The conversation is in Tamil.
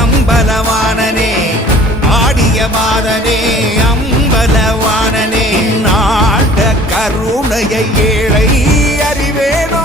அம்பலவானனே ஆடிய மாதனே அம்பலவானனே நாட கருணையை ஏழை அறிவேனோ?